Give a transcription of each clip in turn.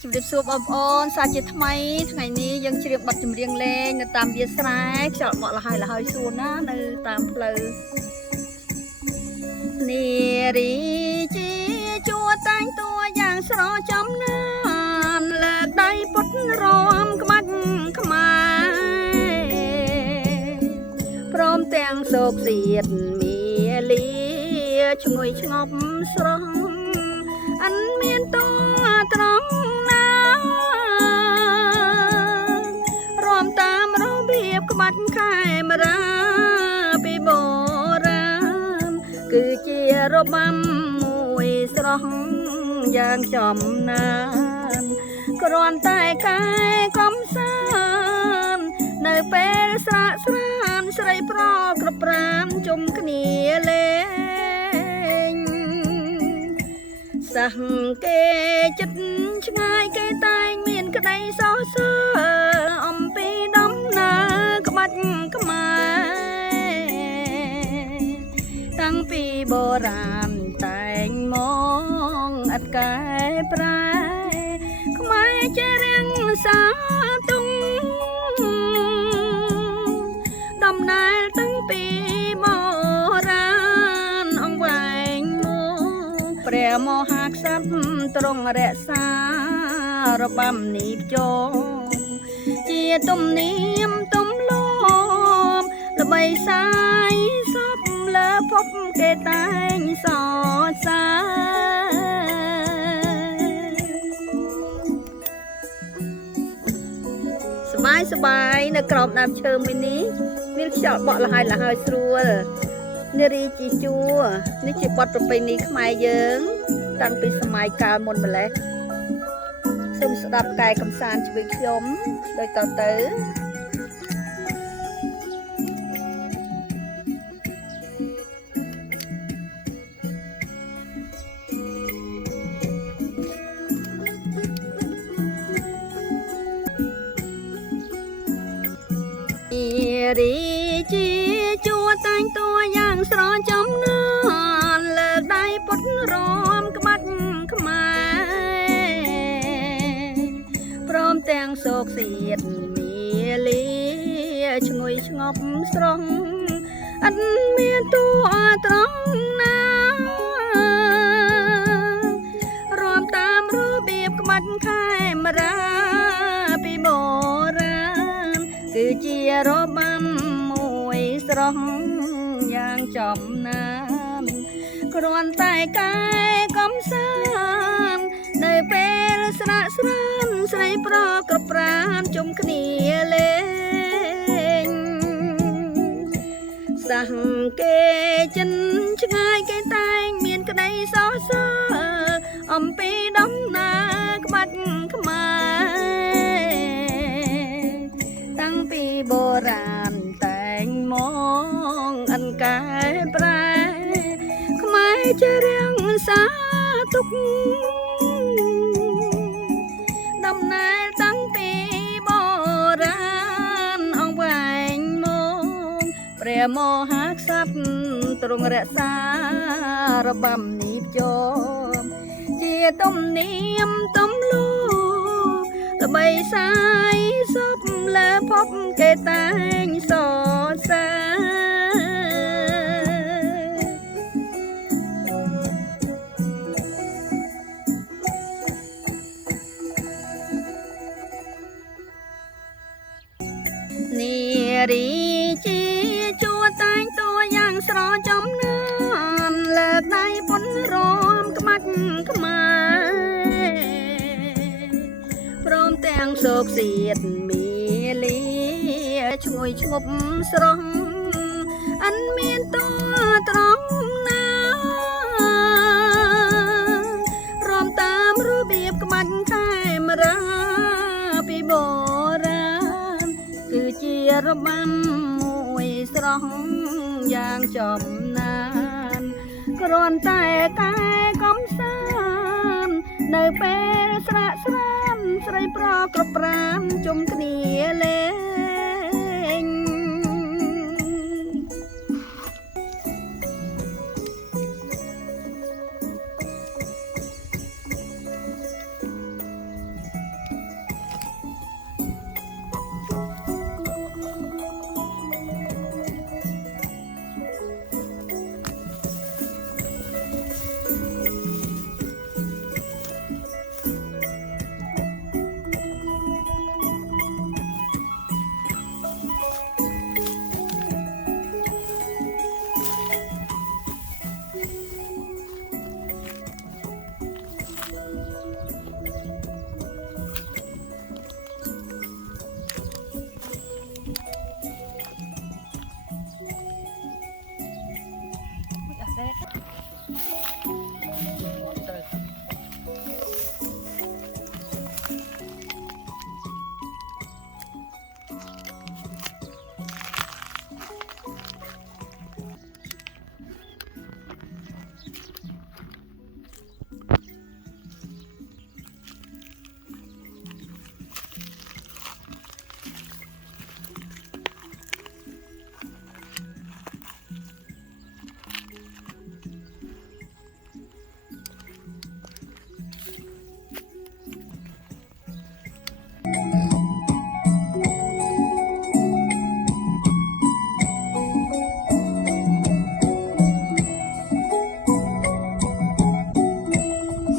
ជំរាបសួរបងប្អូនសាជាថ្មីថ្ងៃនេះយើងជ្រាបប័ណ្ណចម្រៀងលេងនៅតាមវាលស្រែខ្យល់បក់លហើយសួរណានៅតាមផ្លូវនារីជាជួតែងតួយ៉ាងស្រចំណានលើកដៃពុតរំក្បាច់ខ្មែរព្រមទាំងសោកសៀតមាលាឈ្ងុយឆ្ងប់ស្រស់អិនមានតួត្រង់ណារំតាមរបៀបក្បាច់ខែមរាពីបុរាណគឺជារបាំមួយស្រស់យ៉ាងចំណានគ្រាន់តែកាយកំសាន្តនៅពេលស្រាកស្រានស្រីប្រក្រប្រានជុំគ្នាលេងសង្កេចិត្តឆ្ងាយគេតែងមានក្តីសរសើរអំពីដំណើរក្បាច់ខ្មែរតាំងពីបុរាណតែងមកអត់កែប្រែខ្មែរជារៀងសាទុំដំណើរតាំងពីបុរាណអង្វែងមកព្រះមហាក្សត្រទ្រង់រក្សារបាំនេះចងជាទំនៀមទម្លាប់ល្បីសាយសពលើភពគេតែងសរសើរសបាយនៅក្រោមដើមឈើមួយនេះមានខ្យល់បក់លហើយស្រួលនារីជីជួនេះជាបទប្រពៃណីខ្មែរយើងតាំងពីសម័យកាលមុនម្លេះសូមស្ដាប់កាយកំសាន្តជួយខ្ញុំដូចតទៅរីជាជួតែងតួយ៉ាងស្រចំណានលើកដៃពុតរំក្បាច់ខ្មែរព្រមទាំងសោកសៀតមាលាឈ្ងុយឆ្ងប់ស្រស់អត់មានតួត្រង់ណារំតាមរបៀបក្បាច់ខែមរាពីបុរាណគឺជារបាំមួយស្រស់យ៉ាងចំណានគ្រាន់តែកាយកំសាន្តនៅពេលស្រាកស្រានស្រីប្រក្រប្រានជុំគ្នាលេងសង្កេចិនឆ្ងាយគេតែងមានក្តីសរសើរអំពីដំណើរក្បាច់ខ្មែរតាំងពីបុរាណតែងមកអិនកែប្រែខ្មែរជារៀងសាទុកដំណើរតាំងពីបុរាណអង្វែងមកព្រះមហាក្សត្រទ្រង់រក្សារបាំនេះចងជាទំនៀមទម្លាប់ល្បីសាយសពលើភពគេតែងសរសើរនារីជាជួតែងតួយ៉ាងស្រចំណានលើកដៃពុនរំក្បាច់ខ្មែរព្រមទាំងសោកសៀតមាលាឈ្ងុយឆ្ងប់ស្រស់អិនមានតួត្រង់ណារំតាមរបៀបក្បាច់ខែមរាពីបុរាណគឺជារបាំមួយស្រស់យ៉ាងចំណានគ្រាន់តែកាយកំសាន្តនៅពេលស្រាកស្រានស្រីប្រក្រប្រានជុំគ្នាលេង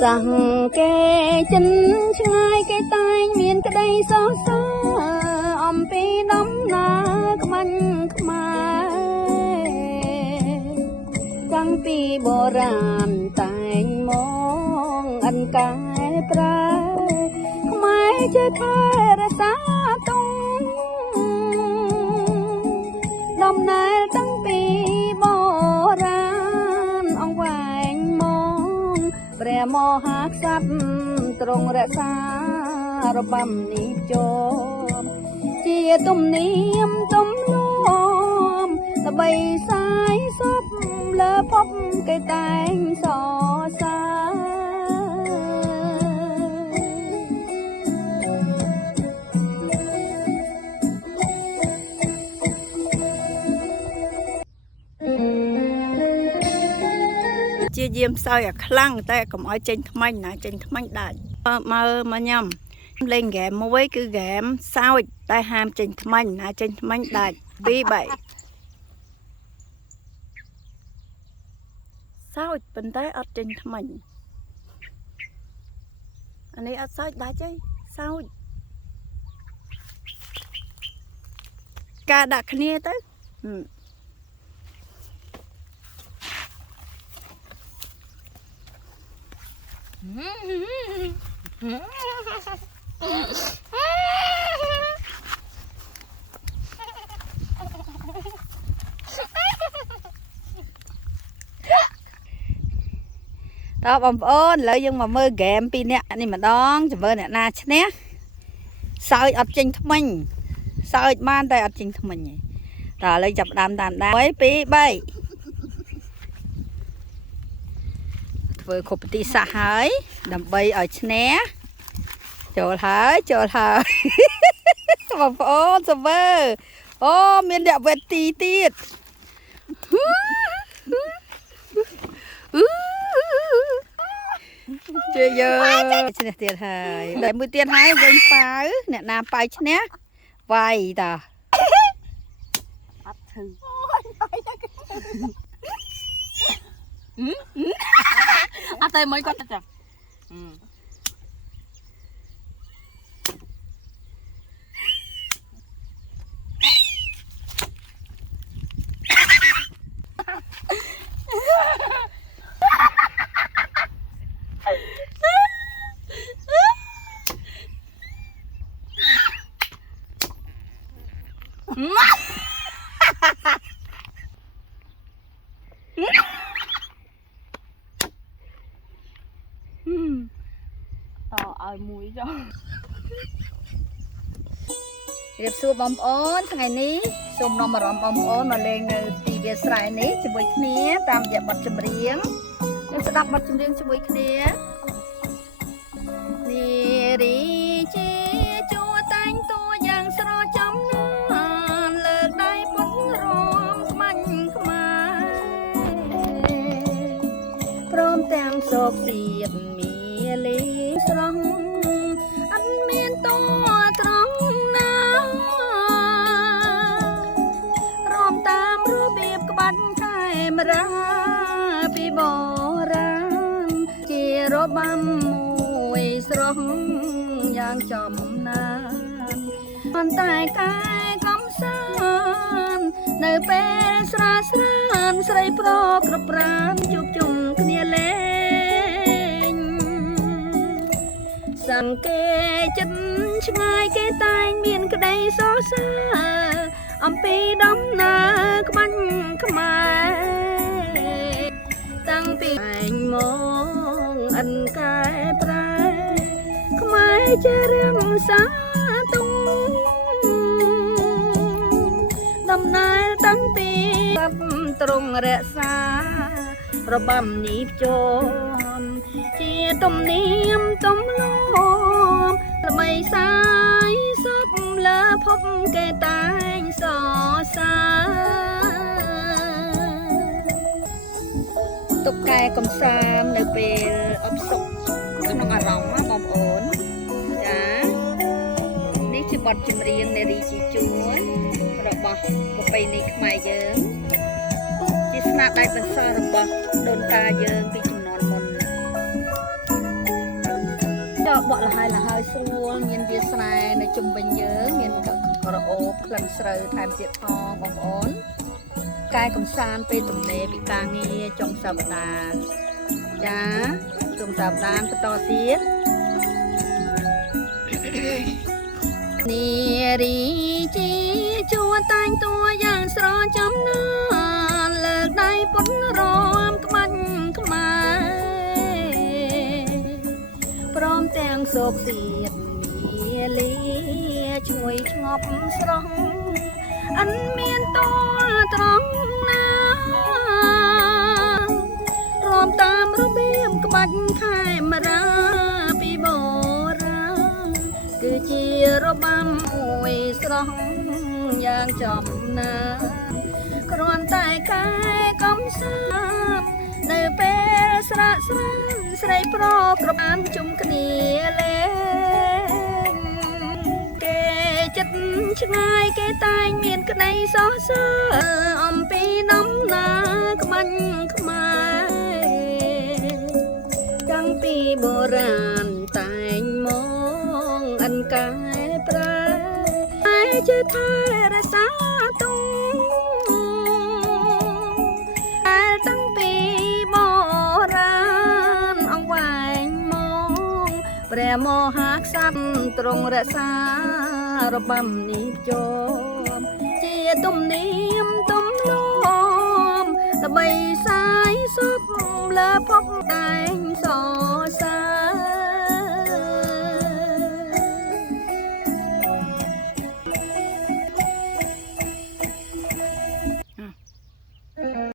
Rằng kê chân ngay cái tay miền cái đây xó xó Ông bì đóng ná khăn khmai Chẳng bì bồ ràn tành mong ăn cái prai Khmai chơi khai ra xa tung Đom nai chẳng bì bồ ràn ông vành mong ព្រះមហាក្សត្រទ្រង់រក្សារបាំនេះចូលជាទំនៀមទំលាប់ដើម្បីសាយសពលើភពគេតែងសរសើរ ជាយាមសោយអាខ្លាំងតែកុំឲ្យចេញថ្មាញណាចេញថ្មាញដាច់មកញ៉ាំលេងហ្គេមមួយគឺហ្គេមសោយតែហាមចេញថ្មាញណាចេញថ្មាញដាច់2 3សោយប៉ុន្តែអត់ចេញថ្មាញអានេះអត់សោយដាច់ទេសោយការដាក់គ្នាទៅ Đó bông ôn lợi dụng mà mơ game pin nè này mà đón cho mơ nè na chứ nè sao ập trình thông minh sao man tay ập trình thông minh rồi lấy chập đam mấy pi bay vừa khục tí xa hỡi đầm bay ở chứ nè chỗ hỡi bông ôn cho mơ ô miền đẹp vẹt tí tiết chưa giờ nè tiền hời đợi 10 tiền hai bên phá nè nam bay chứ nè vay ta tay mới có chảต่อเอามุ้ยจ้ะเรียบสูบบอมอ้อนทั้งไงนี้ส่งน้องมารอมบอมอ้อนมาเลงในตีเบียสายนี้จะบุยเนี้ยตามแบบบัดจำเรียงยังสดับบัดจำเรียงจะบุยเนี้ยนี่รีจีจัวแต่งตัวอย่างสระจำนานเลิกได้พ้นร้องมันขมายพร้อมแต่งโศกเสียดมีลีสรองอันเมียนตัวตรองน้ารอมตามรูปแบบกบันไข่มาราปีโบราณจีรบัมมวยสรองอย่างจอมนานมันตายกายคำสานในเป็นสระสรานใส่โปรกระปรานจุกจุ่มเนียเล่สังเกตจันชงายเกตายเมียนกระไดซอซาอมปีดำนาขมันขมายตั้งปีมองอันกายปลายขมายจะเรื่องสาตุงดำนายตั้งปีตรงเรศาระบำนิบโจมเจียต้มเนียมต้มลมละไม่สายซบละพบแกตายสอสาตุกแกกำซามในเป็นอบศกขนมอร่อยมากบอมโอนจ้านี่คือบทจำเรียงในรีจีจวนระบอบไปในขมายเยิงจิสนาได้เป็นซาระบอบโดนตาเยิงปีจำนวนมน ដល់បកលហើយស្រួលមានវាស្រែនៅជុំវិញយើងមានក្រអូបក្លិនស្រូវថែមទៀតផងបងប្អូនកាយកំសាន្តពេលទំនេរពីការងារចុងសប្តាហ៍ចាចុងសប្តាហ៍បន្តទៀតនារីជីជួតែងតួយ៉ាងស្រចំណានលើកដៃពុនរំក្បាច់ខ្មែរព្រមទាំងសោកសៀតមាលាឈ្ងុយឆ្ងប់ស្រស់អិនមានតួត្រង់ណារំតាមរបៀបក្បាច់ខែមរាពីបុរាណគឺជារបាំមួយស្រស់យ៉ាងចំណាគ្រាន់តែកាយកំសាន្តនៅពេលស្រាក់ស្រានស្រីប្រក្របានជុំគ្នាលេងគេចិត្តឆ្ងាយគេតែងមានក្តីសរសើរអំពីដំណើរក្បាច់ខ្មែរតាំងពីបុរាណតែងមកអិនកាយប្រើតែជាថែរក្សាទុំតែតាំងពីបុរាណអង្វែងមកព្រះមហាក្សត្រទ្រង់រក្សារបាំនេះជាប់ជាទំនៀមទម្លាប់ដើម្បីសាយសពលើភពតែងស